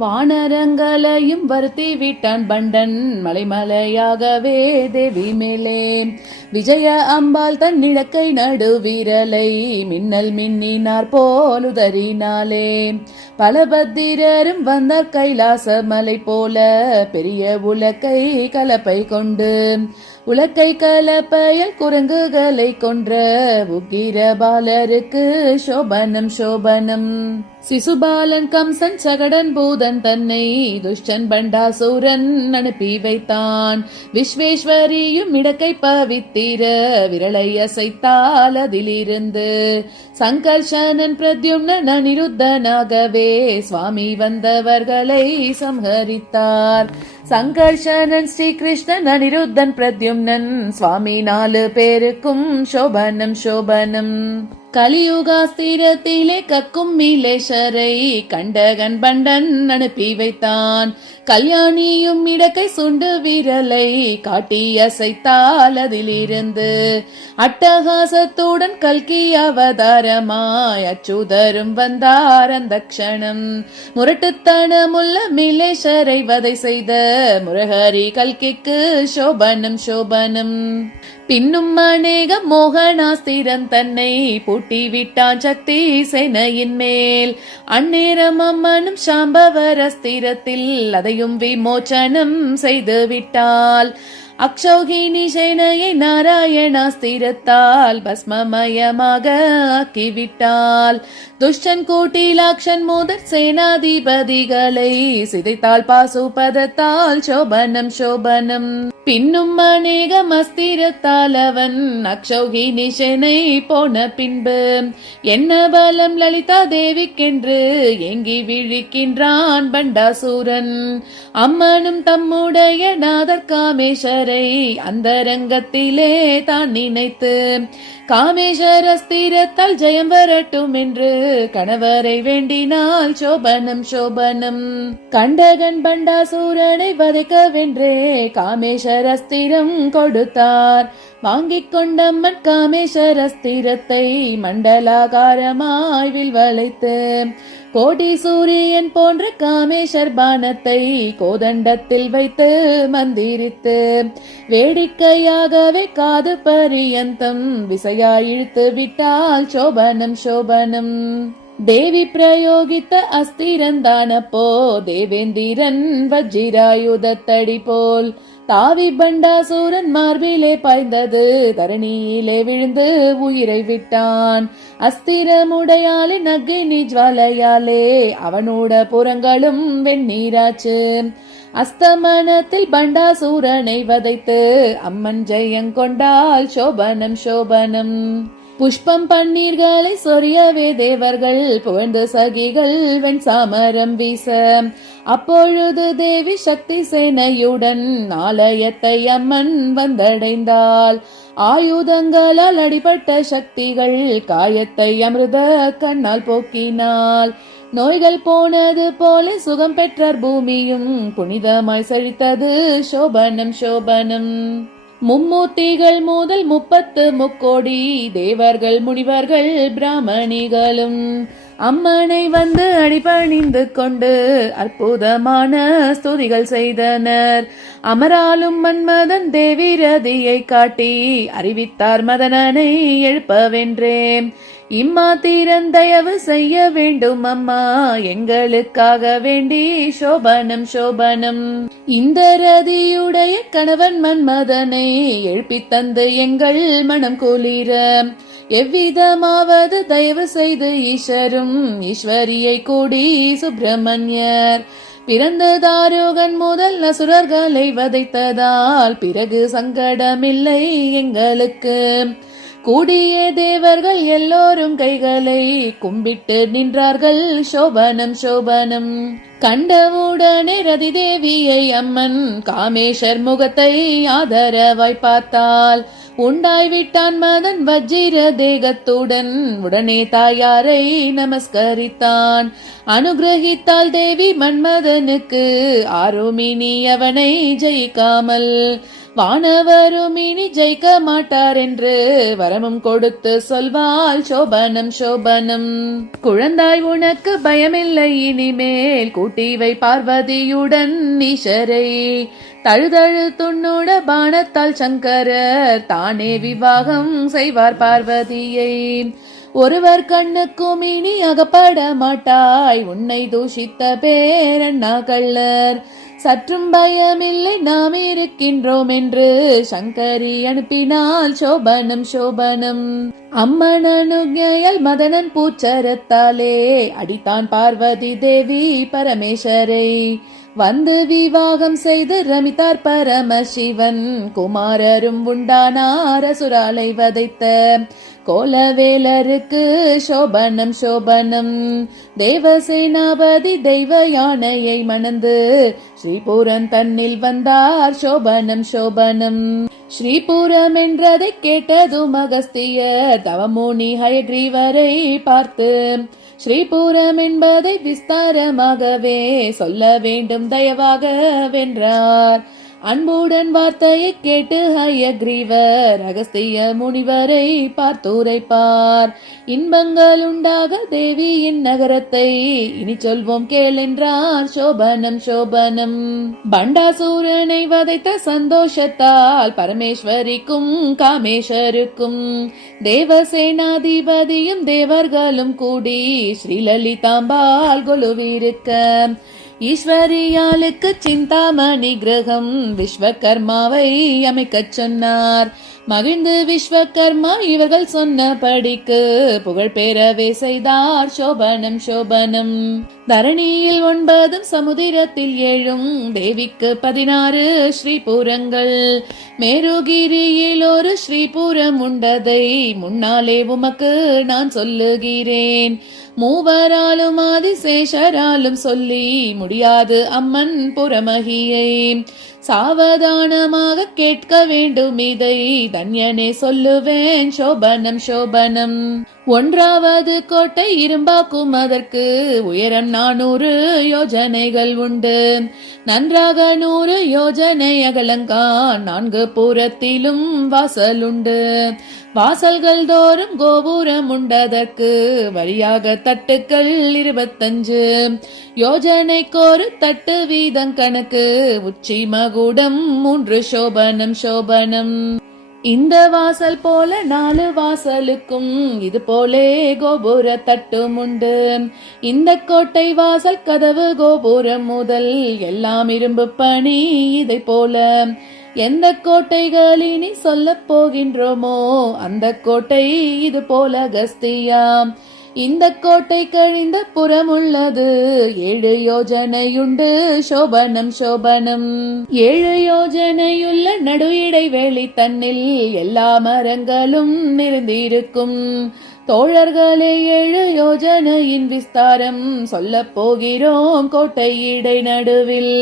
வானரங்களையும் வருத்தி விட்டான் பண்டன் மலைமலையாகவே தேவி மேலே. விஜய அம்பாள் தன்னிடக்கை நடுவிரலை மின்னல் மின்னினார் போலுதறினாலே. பலபத்திரரும் வந்தார் கைலாச மலை போல பெரிய உலக்கை கலப்பை கொண்டு. உலக்கை கலப்பையில் குரங்குகளை கொன்ற உக்கிர பாலருக்கு சோபனம் சோபனம். சிசுபாலன் கம்சன் சகடன் பூதன் தன்னை துஷ்டன் பண்டாசூரன் அனுப்பி வைத்தான். விஸ்வேஸ்வரியும் இடக்கை பவித்திர விரலை அசைத்தால் அதிலிருந்து சங்கர்ஷனன் பிரத்யும்னன் அனிருத்தனாகவே சுவாமி வந்தவர்களை சம்ஹரித்தார். சங்கர்ஷனன் ஸ்ரீகிருஷ்ணன் அனிருத்தன் பிரத்யும்னன் சுவாமி 4 பேருக்கும் சோபனம் சோபனம். கலியுகாஸ்திரத்திலே கக்கும் மீலேஷரை கண்டகன் பண்டன் அனுப்பி வைத்தான். கல்யாணியும் இடக்கை சுண்டு விரலை காட்டி அசைத்தால் அதிலிருந்து அட்டகாசத்துடன் கல்கி அவதாரமாய் அச்சுதரும் வந்தார் அந்த க்ஷணம். முரட்டுத்தனமுள்ள மிலேஷரை வதை செய்த முரஹரி கல்கிக்கு சோபனம் சோபனம். பின்னும் அநேக மோகனாஸ்திரம் தன்னை பூட்டி விட்டான் சக்தி சேனையின் மேல். அந்நேரம் அம்மனும் சாம்பவர் அஸ்திரத்தில் அதையும் விமோச்சனம் செய்து விட்டாள். அக்ஷௌகினி சேனையை நாராயணாஸ்திரத்தால் பஸ்மமயமாக ஆக்கிவிட்டாள். துஷ்டன் கூட்டிலாக்ஷன் முதற் சேனாதிபதிகளை சிதைத்தால் பாசுபதத்தால் சோபனம் சோபனம். பின்னும் அநேகம் அஸ்திரத்தால் அவன் அக்ஷௌகினி சேனை போன பின்பு என்ன பலம் லலிதா தேவிக்கென்று ஏங்கி விழிக்கின்றான் பண்டாசூரன். அம்மனும் தம்முடைய நாதர் காமேஸ்வரை அந்தரங்கத்திலே தான் நினைத்து காமேஸ்வர அஸ்திரத்தால் ஜெயம் வரட்டும் என்று கணவரை வேண்டினால் சோபனம் சோபனம். கண்டகன் பண்டாசூரனை வதைக்கவென்றே காமேஸ்வர அஸ்திரம் கொடுத்தார். வாங்கிக் கொண்டம்மன் காமேஸ்வர அஸ்திரத்தை மண்டலாகாரமாய் வளைத்து கோடி சூரியன் போன்ற காமேஸ்வர் பானத்தை கோதண்டத்தில் வைத்து மந்திரித்து வேடிக்கையாகவே காது பரியந்தம் விசையாய் இழுத்து விட்டால் சோபனம் சோபனம். தேவி பிரயோகித்த அஸ்திரந்தானப்போ தேவேந்திரன் வஜ்ராயுதத்தடி போல் தாவி பண்டாசூரன் மார்பிலே பாய்ந்தது தரணியிலே விழுந்து உயிரை விட்டான். அஸ்திரமுடையாலின் அக்னி ஜுவாலையாலே அவனோட புறங்களும் வெந்நீராச்சு. அஸ்தமனத்தில் பண்டாசூரனை வதைத்து அம்மன் ஜெயங்கொண்டால் சோபனம் சோபனம். புஷ்பம் பன்னீர்களை சொரியவே தேவர்கள் புகழ்ந்து சகிகள் வெண் சாமரம் வீச அப்பொழுது தேவி சக்தி சேனையுடன் ஆலயத்தை அம்மன் வந்தடைந்தாள். ஆயுதங்களால் அடிபட்ட சக்திகள் காயத்தை அமிர்த கண்ணால் போக்கினாள். நோய்கள் போனது போல சுகம் பெற்றார் பூமியும் புனிதமாய் செழித்தது சோபனம் சோபனம். மும்மூர்த்திகள் முதல் 30 முக்கோடி தேவர்கள் முனிவர்கள் பிராமணிகளும் அம்மனை வந்து அடிபணிந்து கொண்டு அற்புதமான ஸ்துதிகள் செய்தனர். அமராலும் மன்மதன் தேவி ரதியை காட்டி அறிவித்தார் மதனனை எழுப்பவென்றே. இம்மாத்திரன் தயவு செய்ய வேண்டும் அம்மா எங்களுக்காக வேண்டி சோபனம் சோபனம். இந்த ரதியுடைய கணவன் மன்மதனை எழுப்பித் தந்து எங்கள் மனம் குளிர எவ்விதமாவது தயவு செய்து ஈஸ்வரும் ஈஸ்வரியை கூடி சுப்பிரமணியர் பிறந்த தாரோகன் முதல் அசுரர்களை வதைத்ததால் பிறகு சங்கடமில்லை எங்களுக்கு. கூடிய தேவர்கள் எல்லோரும் கைகளை கும்பிட்டு நின்றார்கள் சோபனம் சோபனம். கண்டவுடனே ரதி தேவியை அம்மன் காமேஸ்வர் முகத்தை ஆதரவாய் பார்த்தாள். உண்டாய்விட்டான் மதன் வஜ்ர தேகத்துடன் உடனே தாயாரை நமஸ்கரித்தான். அனுகிரகித்தாள் தேவி மன்மதனுக்கு ஆரோமினி அவனை ஜெயிக்காமல். வானவரும் இனி ஜெயிக்க மாட்டார் என்று வரமும் கொடுத்து சொல்வாள் சோபனம் சோபனம். குழந்தாய் உனக்கு பயமில்லை இனிமேல், கூட்டிவை பார்வதியுடன் ஈஸ்வரை. தழுதழு துண்ணுட பானத்தால் சங்கரர் தானே விவாகம் செய்வார் பார்வதியை. ஒருவர் கண்ணுக்கும் இனி அகப்பட மாட்டாய், உன்னை தூஷித்த பேரண்ணா கள்ளர். சற்றும் பயமில்லை நாம் இருக்கின்றோம் என்று சங்கரி அனுப்பினாள் சோபனம் சோபனம். அம்மன் அனுஞையால் மதனன் பூச்சரத்தாலே அடித்தான் பார்வதி தேவி பரமேஸ்வரை. வந்து விவாகம் செய்து ரமித்தார் பரமசிவன், குமாரரும் உண்டானார் அசுராலை வதைத்த கோலவேலருக்கு சோபனம் சோபனம். தேவசேனாபதி தெய்வ யானையை மணந்து ஸ்ரீபுரம் தன்னில் வந்தார் சோபனம் சோபனம். ஸ்ரீபுரம் என்றதை கேட்டதும் அகஸ்தியர் தவமுனி ஹயக்ரீவரை பார்த்து, ஸ்ரீபுரம் என்பதை விஸ்தாரமாகவே சொல்ல வேண்டும் தயவாக வென்றார். அன்புடன் வார்த்தையை கேட்டு ஹயக்ரீவர் அகஸ்திய முனிவரை பார்த்துரைப்பார். இன்பங்கள் உண்டாக தேவியின் நகரத்தை இனி சொல்வோம் கேளென்றார் சோபனம் சோபனம். பண்டாசூரனை வதைத்த சந்தோஷத்தால் பரமேஸ்வரிக்கும் காமேஸ்வருக்கும் தேவசேனாதிபதியும் தேவர்களும் கூடி ஸ்ரீலலிதாம்பாள் கொலுவிருக்க, ஈஸ்வரியாளுக்கு சிந்தாமணி கிரகம் விஸ்வகர்மாவை அமைக்கச் சொன்னார். மகிழ்ந்து விஸ்வகர்மா இவர்கள் சொன்னபடிக்கு புகழ் பெறவே செய்தார் சோபனம் சோபனம். தரணியில் 9 சமுதிரத்தில் 7 தேவிக்கு 16 ஸ்ரீபுரங்கள். மேருகிரியில் ஒரு ஸ்ரீபுரம் உண்டதை முன்னாலே உமக்கு நான் சொல்லுகிறேன். மூவராலும் ஆதிசேஷராலும் சொல்லி முடியாது அம்மன் புறமகியை. சாவதானமாக கேட்க வேண்டும் இதை தன்யனே சொல்லுவேன் சோபனம் சோபனம். 1வது கோட்டை இரும்பாக்கும், அதற்கு உயரம் 400 யோஜனைகள் உண்டு. நன்றாக 100 யோஜனை அகலங்கான் 4 புறத்திலும் வாசல் உண்டு. வாசல்கள் தோறும் கோபுரம் உண்டதற்கு வழியாக தட்டுக்கள் 25 யோஜனைக்கொரு தட்டு வீதம் கணக்கு. உச்சி மகுடம் 3 சோபனம் சோபனம். இந்த வாசல் போல 4 வாசலுக்கும் இது போலே கோபுர தட்டும் உண்டு. இந்த கோட்டை வாசல் கதவு கோபுரம் முதல் எல்லாம் இரும்பு பணி இதை போல. எந்த கோட்டைகளினி சொல்ல போகின்றோமோ அந்த கோட்டை இது போல அகஸ்தியாம். இந்த கோட்டை கழிந்த புறமுள்ளது 7 யோஜனையுண்டு சோபனம் சோபனம். 7 யோஜனையுள்ள நடு இடைவெளி தன்னில் எல்லா மரங்களும் நிறைந்திருக்கும். தோழர்களே 7 யோஜனையின் விஸ்தாரம் சொல்ல போகிறோம். கோட்டை இடை நடுவில்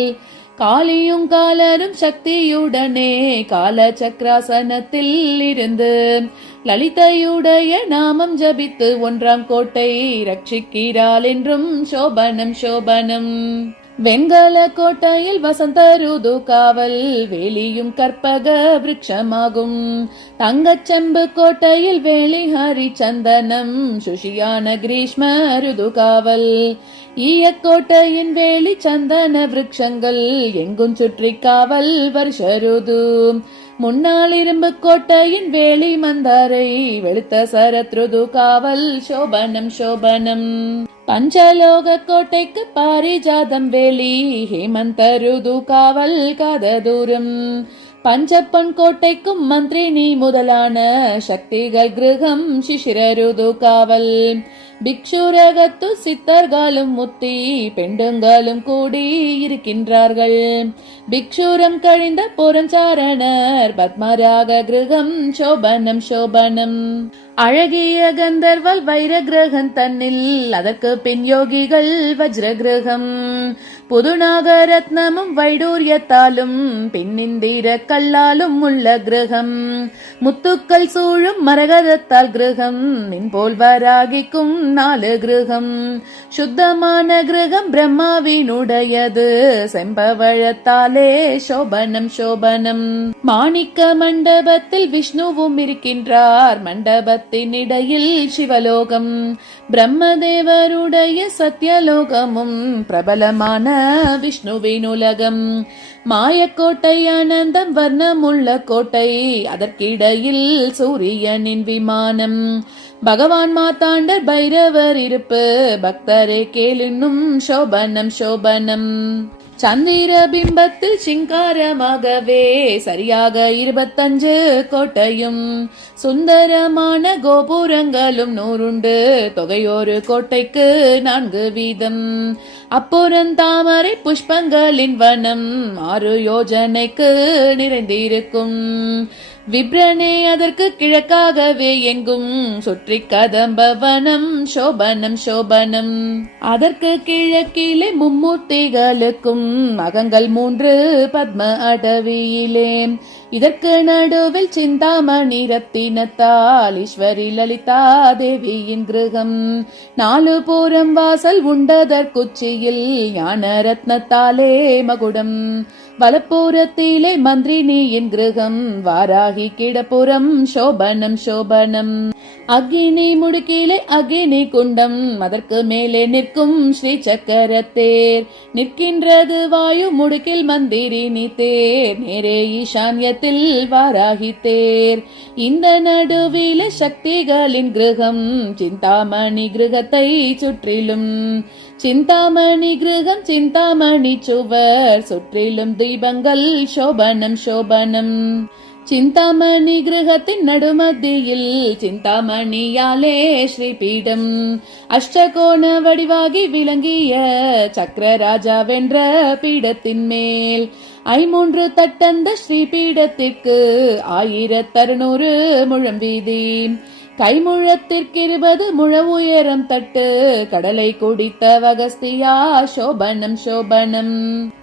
காளியும் காலரும் சக்தியுடனே கால சக்கராசனத்தில் இருந்து லலிதையுடைய நாமம் ஜபித்து 1ஆம் கோட்டை ரட்சிக்கிறாள் என்றும் சோபனம் சோபனம். வெண்கல கோட்டையில் வசந்த ருது காவல், வேலியும் கற்பக விருட்சமாகும். தங்கச்செம்பு கோட்டையில் வேலி ஹரி சந்தனம், சுஷியான கிரீஷ்ம ருது காவல். ஈயக்கோட்டையின் வேலி சந்தன விருட்சங்கள் எங்கும் சுற்றி காவல் வருஷ ருது. முன்னாள் இரும்பு கோட்டையின் வேலி மந்தாரை, வெளுத்த சரத்ருது காவல் சோபனம் சோபனம். பஞ்சலோக கோட்டைக்கு பாரிஜாதம் வேலி, ஹேமந்த ருது காவல் காத தூரம். பஞ்சப்பொன் கோட்டைக்கும் மந்திரினி முதலான சக்திகள் கிரகம் சிசிர ருது காவல். பிக்ஷுரகத்து சித்தர்களும் முத்தி பெண்டுங்களும் கூடி இருக்கின்றார்கள். பிக்ஷுரம் கழிந்த புறஞ்சாரணர் பத்மராக கிரகம் சோபனம் சோபனம். அழகிய கந்தர்வல் வைர கிரகம் தன்னில் அதற்கு பின் யோகிகள் வஜ்ர கிரகம் புதுநாக ரத்னமும் வைடூரியத்தாலும் பின்னிந்திர கல்லாலும் உள்ள கிரகம் முத்துக்கள் சூழும் மரகதத்தால் கிரகம் மின்போல் வராகிக்கும் 4 கிரகம் சுத்தமான கிரகம் பிரம்மாவினுடையது செம்பவழத்தாலே சோபனம் சோபனம் மாணிக்க மண்டபத்தில் விஷ்ணுவும் இருக்கின்றார் மண்டபத்தின் இடையில் சிவலோகம் பிரம்மதேவருடைய சத்தியலோகமும் பிரபலமான விஷ்ணுவின் உலகம் மாயக்கோட்டை ஆனந்தம் வர்ணமுள்ள கோட்டை அதற்கிடையில் சூரியனின் விமானம் பகவான் மாத்தாண்டர் பைரவர் இருப்பு பக்தரே கேளினும் சோபனம் சோபனம் சந்திர பிம்பத்தில் சிங்காரமாகவே சரியாக 25 கோட்டையும் சுந்தரமான கோபுரங்களும் 100 தொகையொரு கோட்டைக்கு 4 வீதம் அப்புறந்தாமரை புஷ்பங்களின் வனம் 6 யோஜனைக்கு நிறைந்திருக்கும் விப்ரனே அதற்கு கிழக்காகவே எங்கும் சுற்றி கதம்பவனம் சோபனம் சோபனம் அதற்கு கிழக்கிலே மும்மூர்த்திகளுக்கும் அகங்கள் 3 பத்ம அடவியிலே இதற்கு நடுவில் சிந்தாமணி ரத்தினத்தால் ஈஸ்வரி லலிதா தேவியின் கிரகம் 4 புறம் வாசல் உண்டதற்குச்சியில் ஞான ரத்னத்தாலே மகுடம் வலப்புறத்திலே மந்திரினியின் கிரகம் வாராகி கிடப்புறம் சோபனம் சோபனம் அக்னி முடுக்கிலே அக்னி குண்டம் அதற்கு மேலே நிற்கும் ஸ்ரீ சக்கர தேர் நிற்கின்றது வாயு முடுக்கில் மந்திரினி தேர் நேரே ஈசான்யத்தில் வாராகி தேர் இந்த நடுவிலே சக்திகளின் கிரகம் சிந்தாமணி கிரகத்தை சுற்றிலும் சிந்தாமணி கிரகம் சிந்தாமணி சுவர் சுற்றிலும் தீபங்கள் சோபனம் சோபனம் சிந்தாமணி கிரகத்தின் நடுமத்தியில் சிந்தாமணியாலே ஸ்ரீபீடம் அஷ்டகோண வடிவாகி விளங்கிய சக்கரராஜா வென்ற பீடத்தின் மேல் 3 தட்டந்த ஸ்ரீபீடத்திற்கு 1600 முழம் வீதி கைமுழத்திற்கு 20 முழ உயரம் தட்டு கடலை குடித்த வகஸ்தியா சோபனம் சோபனம்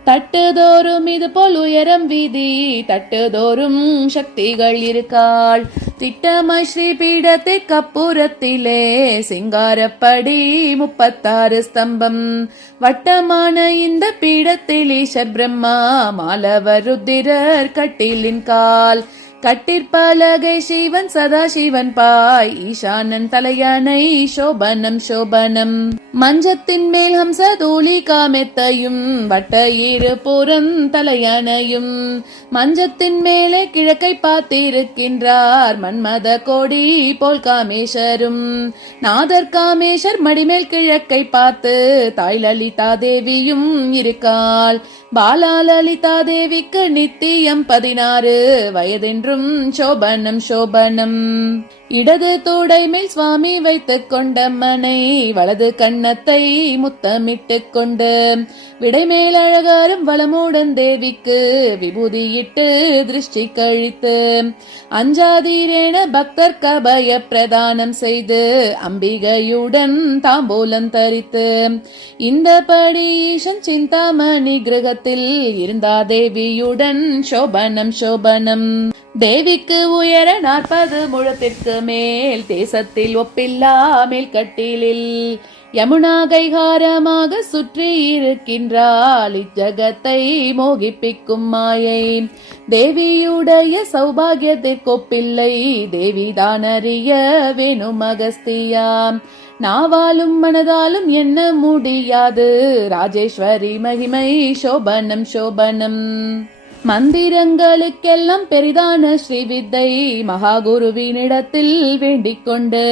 தட்டுதோறும் இது போல் உயரம் வீதி தட்டுதோறும் சக்திகள் இருக்காள் திட்டமாய் ஸ்ரீ பீடத்திற்கு அப்புறத்திலே சிங்காரப்படி 36 ஸ்தம்பம் வட்டமான இந்த பீடத்தில் ஈசர் பிரம்மா மாலவர் ருத்திரர் கட்டிலின் கால் கட்டிற்பலகை சிவன் சதாசிவன் பாய் ஈசானன் தலையணை சோபனம் சோபனம் மஞ்சத்தின் மேல் ஹம்ச தூளி காமெத்தையும் வட்ட 2 புறம் தலையணையும் மஞ்சத்தின் மேலே கிழக்கை பார்த்திருக்கின்றார் மன்மத கோடி போல் காமேஸ்வரும் நாதர் காமேஸ்வர் மடிமேல் கிழக்கை பார்த்து தாய் லலிதா தேவியும் இருக்காள் பாலா லலிதா தேவிக்கு நித்தியம் 16 வயதென்றும் சோபனம் சோபனம் இடது தோடை மேல் சுவாமி வைத்துக் கொண்ட மனை வலது கன்னத்தை முத்தமிட்டுக் கொண்டு விடைமேல் அழகாரும் வளமுடன் தேவிக்கு விபூதியிட்டு திருஷ்டி கழித்து அஞ்சாதீரேன பக்தர் கபய பிரதானம் செய்து அம்பிகையுடன் தாம்பூலம் தரித்து இந்த படி ஈசன் சிந்தாமணி கிரகத்தில் இருந்தா தேவியுடன் சோபனம் சோபனம் தேவிக்கு உயர 40 முழத்திற்கு மேல் தேசத்தில் ஒப்பில்லா மேல் கட்டிலில் யமுனா கைகாரமாக சுற்றி இருக்கின்றாள் இஜகத்தை மோகிப்பிக்கும் மாயை தேவியுடைய சௌபாகியத்திற்கொப்பில்லை தேவிதானறிய வேணும் அகஸ்தியா நாவாலும் மனதாலும் என்ன முடியாது ராஜேஸ்வரி மகிமை சோபனம் சோபனம் மந்திரங்களுக்கெல்லாம் பெரிதான ஸ்ரீவித்தை மகாகுருவினிடத்தில் வேண்டிக் கொண்டு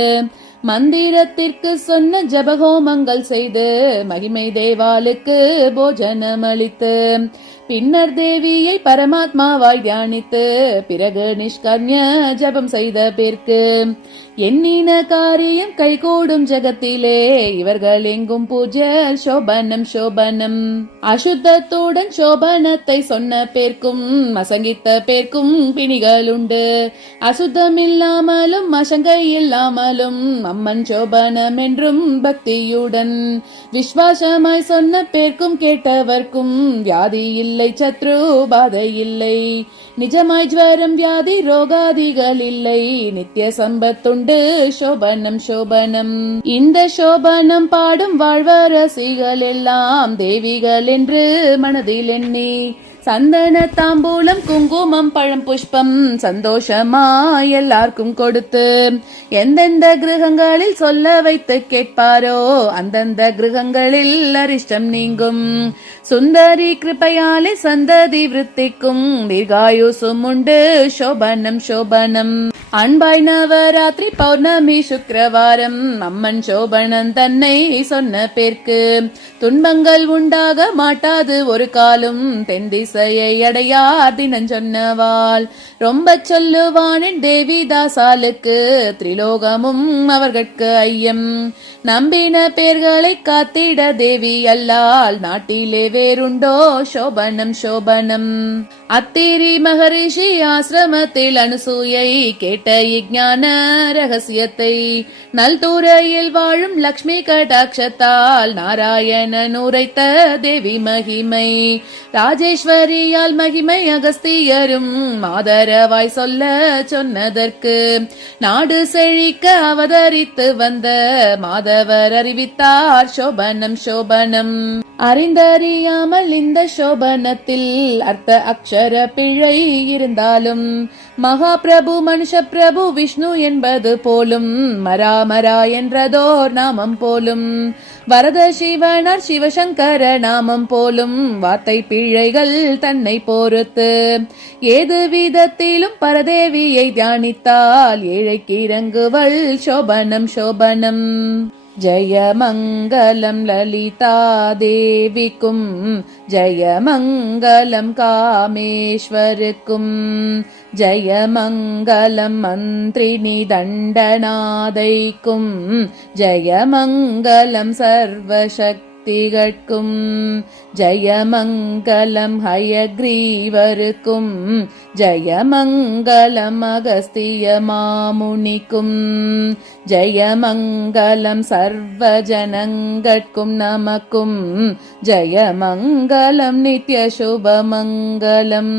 மந்திரத்திற்கு சொன்ன ஜபஹோமங்கள் செய்து மகிமை தேவாளுக்கு போஜனமளித்து பின்னர் தேவியை பரமாத்மாவாய் தியானித்து பிறகு நிஷ்கர்ணிய ஜபம் செய்த பேர்க்கு எண்ணின காரியம் கைகூடும் ஜகத்திலே இவர்கள் எங்கும் பூஜ்ய சோபனம் சோபனம். அசுத்தத்துடன் சோபனத்தை சொன்ன பேர்க்கும் அசங்கித்த பேர்க்கும் பிணிகள் உண்டு. அசுத்தம் இல்லாமலும் அசங்கை இல்லாமலும் அம்மன் சோபனம் என்றும் பக்தியுடன் விஸ்வாசமாய் சொன்ன பேர்க்கும் கேட்டவர்க்கும் வியாதி இல்லை, சத்ரு பாதை இல்லை, நிஜமாய் ஜ்வரம் வியாதி ரோகாதிகள் இல்லை, நித்திய சம்பத்துண்டு சோபனம் சோபனம். இந்த சோபனம் பாடும் வாழ்வரசிகள் எல்லாம் தேவிகள் என்று மனதில் எண்ணி சந்தன தாம்பூலம் குங்குமம் பழம் புஷ்பம் சந்தோஷமாய் எல்லாருக்கும் கொடுத்து எந்தெந்த கிரகங்களில் சொல்ல வைத்து கேட்பாரோ அந்தந்த கிரகங்களில் அரிஷ்டம் நீங்கும். சுந்தரி கிருபையாலே சந்ததி விருத்திக்கும் தீர்காயுசும் உண்டு சோபனம் சோபனம். அன்பாய் நவராத்திரி பௌர்ணமி சுக்கிரவாரம் அம்மன் சோபனம் தன்னை சொன்ன பேர்க்கு துன்பங்கள் உண்டாக மாட்டாது ஒரு காலும் தென் திசையை அடையார் தினம் சொன்னவாள் ரொம்ப சொல்லுவானின் தேவிதாசாலுக்கு திரிலோகமும் அவர்கட்கு ஐயம். நம்பின பேர்களை காத்திட தேவி அல்லால் நாட்டிலே வேறுண்டோ சோபனம் சோபனம். அத்திரி மகரிஷி ஆசிரமத்தில் அனுசூயை கேட்ட இஞ்ஞான ரகசியத்தை நல்துறையில் வாழும் லக்ஷ்மி கடாட்சத்தால் நாராயணன் உரைத்த தேவி மகிமை ராஜேஸ்வரியால் மகிமை அகஸ்தியரும் ஆதரவாய் சொல்ல சொன்னதற்கு நாடு செழிக்க அவதரித்து வந்த மாதவர் அறிவித்தார் சோபனம் சோபனம். அறிந்தறியாமல் இந்த சோபனத்தில் அர்த்த அக்ஷர பிழை இருந்தாலும் மகாபிரபு மனுஷ பிரபு விஷ்ணு என்பது போலும் மராமரா என்றதோர் நாமம் போலும் வரத சிவனார் சிவசங்கர நாமம் போலும் வார்த்தை பிழைகள் தன்னை பொறுத்து ஏது விதத்திலும் பரதேவியை தியானித்தால் ஏழைக்கு இறங்குவள் சோபனம் சோபனம். ஜெயமங்கலம் லலிதா தேவிக்கும் ஜெயமங்கலம் காமேஸ்வருக்கும் ஜெயமங்கலம் மந்திரினி தண்டநாதைக்கும் ஜெயமங்கலம் சர்வசக்திகட்கும் ஜெயமங்கலம் ஹயக்ரீவருக்கும் ஜெயமங்கலம் அகஸ்திய மாமுனிக்கும் ஜெயமங்கலம் சர்வஜனங்கட்கும் நமக்கும் ஜெயமங்கலம் நித்ய சுபமங்கலம்.